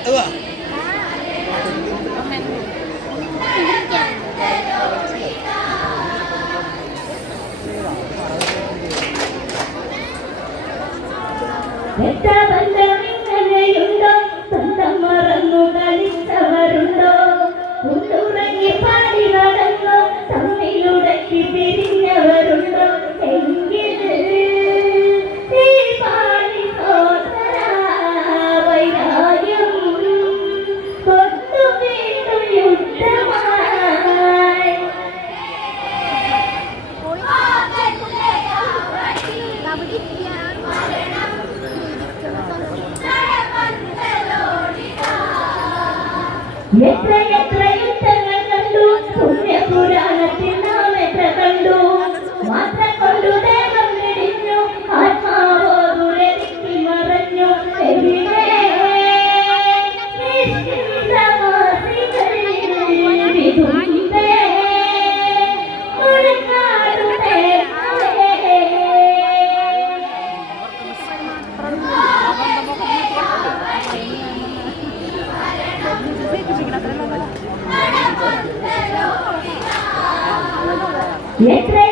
对吧。Yeter! Let's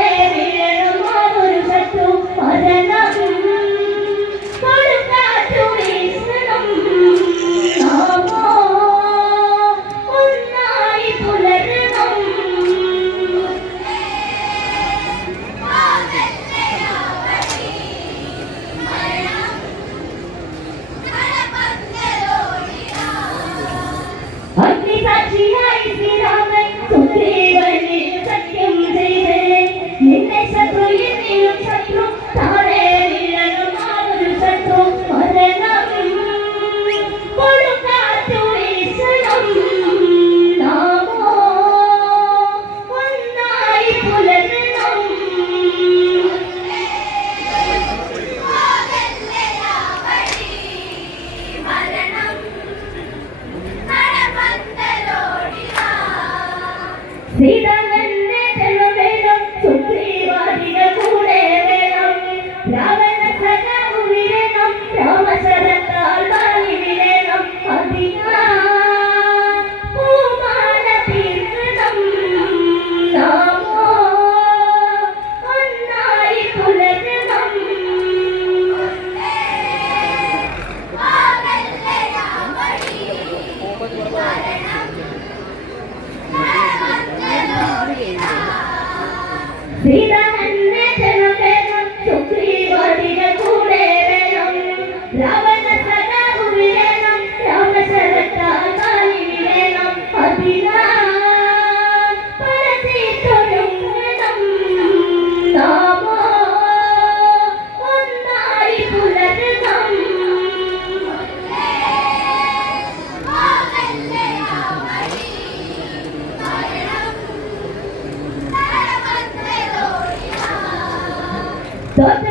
Yo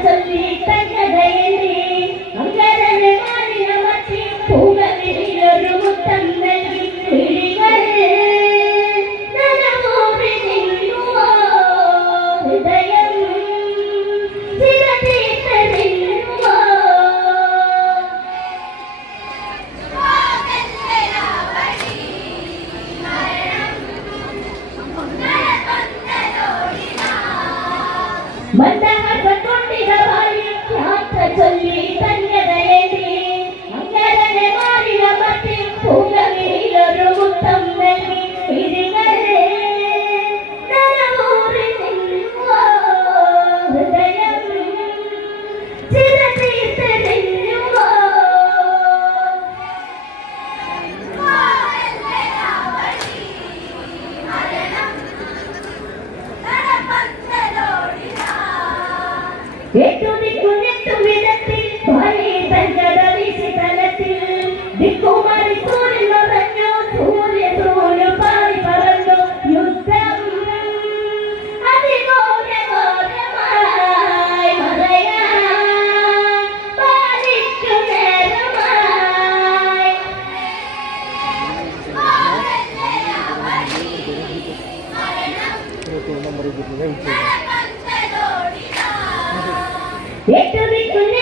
Santa Rita. 影響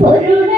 Bộ đồ.